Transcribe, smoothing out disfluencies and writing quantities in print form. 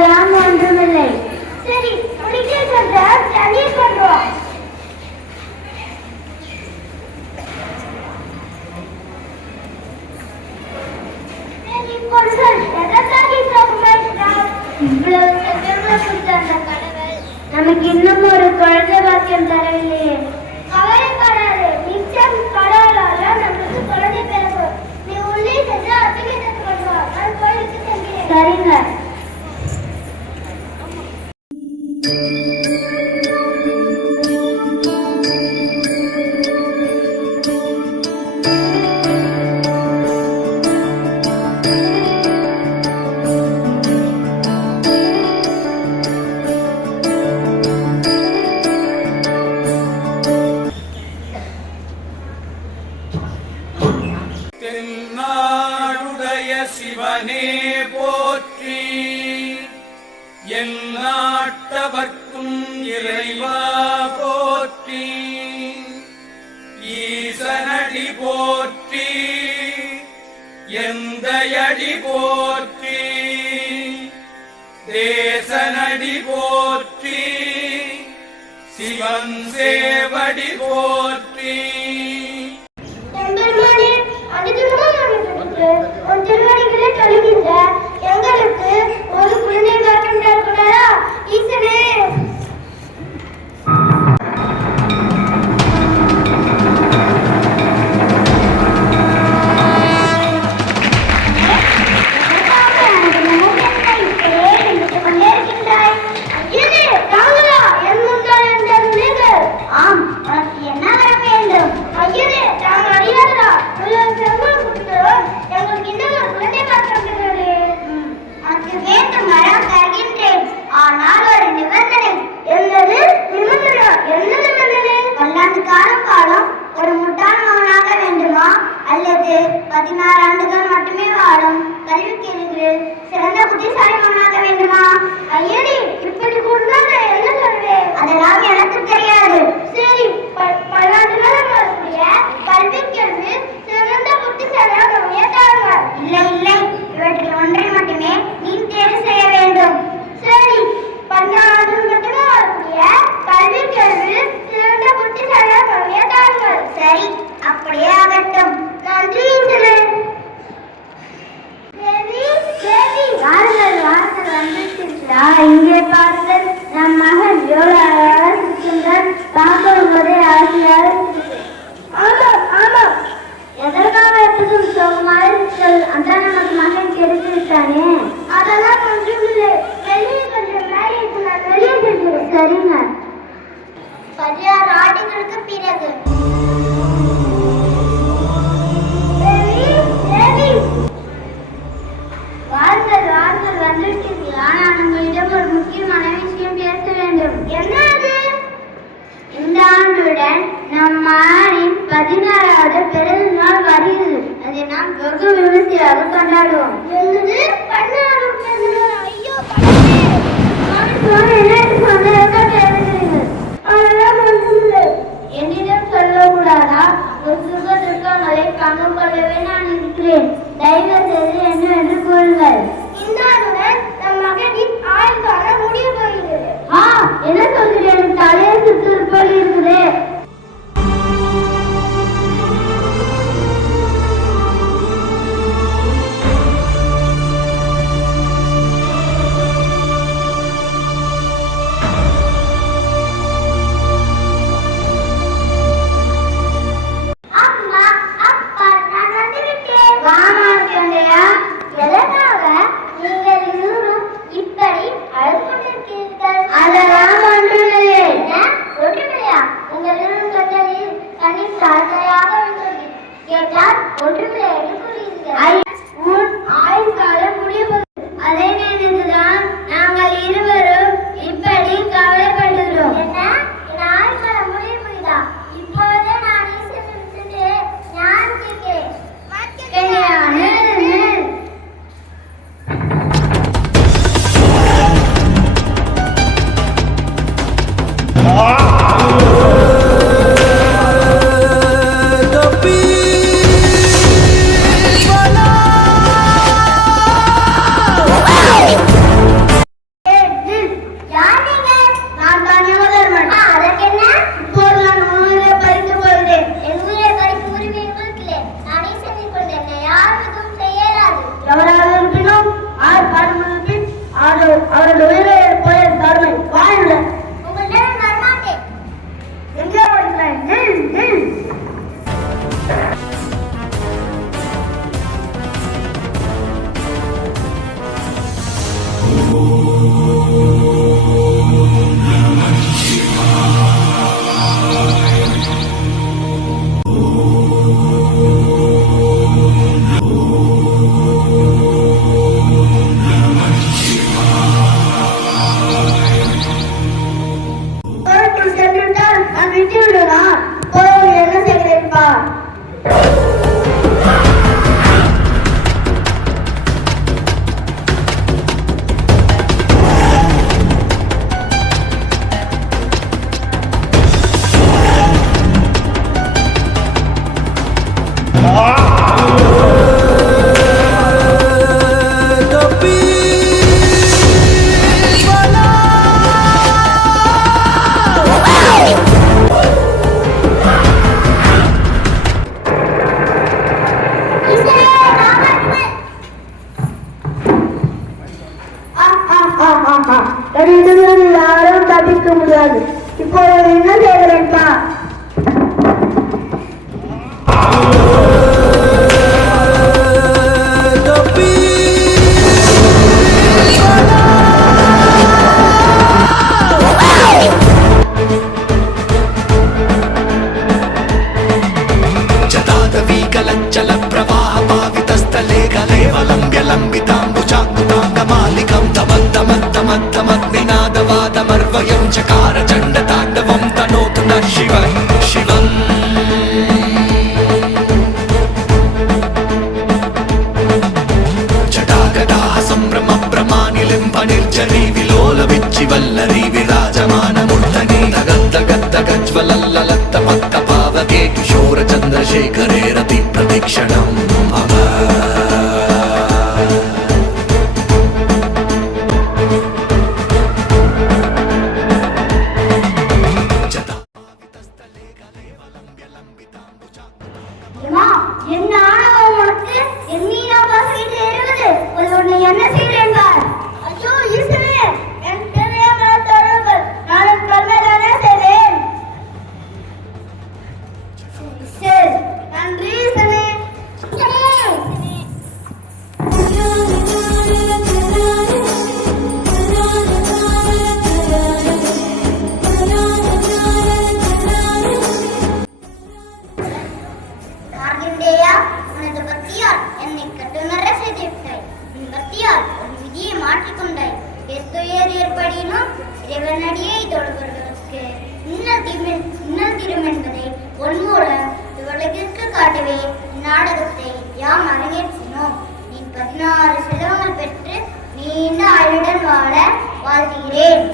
அதெல்லாம் ஒன்றுமில்லை. சரி, உனக்கே சொல்ற தனியே கொண்டுவா. நமக்கு இன்னும் ஒரு குழந்தை பாக்கியம் தரவில்லையே. கவலைப்படாது, நிச்சயம் கடவுளால நமக்கு குழந்தை பிறக்கும். நீ உள்ளே சென்று அபிஷேகத்தை கொண்டு வா. நான் கோயிலுக்கு செல்கிறேன். சரிங்க. சிவனே போற்றி, எந்நாட்டவர்க்கும் இறைவா போற்றி, ஈசனடி போற்றி, எந்தையடி போற்றி, தேசனடி போற்றி, சிவன் சேவடி போற்றி. எங்களுக்கு ஒரு குழந்தை பாக்கியம் தரக்கூடாதா ஈசனே? ஒரு முட்டாள் மகனாக வேண்டுமா அல்லது 16 ஆண்டுகள் மட்டுமே வாழும் கல்வி கேள்விகள் சிறந்த புத்திசாலி மகனாக வேண்டுமா? ஐயடி, இப்படி கூறினால் நான் என்ன சொல்வேன்? அதெல்லாம் எனக்கு தெரியாது. சரி, 14 வரக்கூடிய கல்வி கேள்வி சிறந்த புத்திசாலியாக உயர்த்தாங்க. இல்லை இல்லை, இவற்றில் ஒன்றை மட்டுமே நீ தேர்வு செய்ய வேண்டும். சரி, 14 மட்டுமே வரக்கூடிய கல்வி கேள்வி சிறந்த புத்திசாலியாக உயர்த்தாங்க. சரி, அப்படியே ஆகட்டும். நன்றி. இங்கே பாருங்கள், நம் மகன் எவ்வளவு அழகாக இருக்கின்றான். பார்க்கும் போதே ஆசையாக. ஆமாம் ஆமாம், எதற்காக எப்போதும் சோகமாக இருக்கிறது? அதான் நமக்கு மகன் கிடைச்சிருக்கானே. அதெல்லாம் கொஞ்சம் இல்லை, வெளியே கொஞ்சம் வேலை இருக்கு, நான் வெளியே செல்கிறேன். சரிங்க. 16 ஆண்டுகளுக்கு பிறகு வாருங்கள் வாருங்கள், வந்துவிட்டீர்கள். ஆனால் உங்களிடம் ஒரு முக்கியமான விஷயம் பேச வேண்டும். என்ன அது? இந்த ஆண்டுடன் நம் மகனின் 16வது பிறந்த நாள் வருகிறது. அதை நாம் வெகு விமர்சையாக கொண்டாடுவோம். என்னது 16 பிறந்த நாள்? ஐயோ, என்னிடம் சொல்லக்கூடாதா? ஒரு சுக துக்கங்களை பங்கு கொள்ளவே நான் இருக்கிறேன். தயவு செய்து என்னவென்று கூறுங்கள். இந்த ஆண்டுடன் நம் மகனின் ஆயுள்கால முடிவு போகிறது. என்ன சொல்கிறேன்? தலையை சுற்றிருப்பது இருக்குது. நான் விட்டு விடுனா போய் என்ன செய்கிறேன்ப்பா. யாரும் தப்பிக்க முடியாது. இப்போ என்ன செய்கிறேன்ப்பா. చల ప్రవాహ పావితస్థలే కలేవలంబ్య లంబితాంబుజాంగుతాంగమాలికం తమద్దమద్దమద్దమద్నినాదవాదమర్వయం చకార చండ తాండవం తనోతు న శివ శివం జటాగటాః సంభ్రమ ప్రమానిలింప నిర్జరీ విలోల విచ్చివల్లరీ విరాజమానమూర్ధని దగద్దగద్దగజ్వలల్లలత్త మత్త పావకే కిశోర చంద్రశేఖరే రతి ప్రతిక్షణం మమ என்ன ஆணவம் உனக்கு? என் மீனா பாசிட்டு எறிவது உன்னை என்ன செய்கிறேன் பார். ஐயோ ஈஸ்வரே, என் தெரியாம தருங்கள். நானும் கல்மைதானே செய்தேன். சரி, நன்றி ஈஸ்வரே. உனது பக்தியால் என்னை கட்டுணர செய்துவிட்டாய். உன் பக்தியால் உன் விதியை மாற்றிக்கொண்டாய். எத்துயர் ஏற்படினும் இறைவனடியை தொடுபவர்களுக்கு இன்னல் தீரும் என்பதை உன் மூலம் இவ்வுலகிற்கு காட்டவே இந்நாடகத்தை யாம் அரங்கேற்றினோம். நீ 16 செல்வங்கள் பெற்று நீண்ட ஆயுடன் வாழ வாழ்த்துகிறேன்.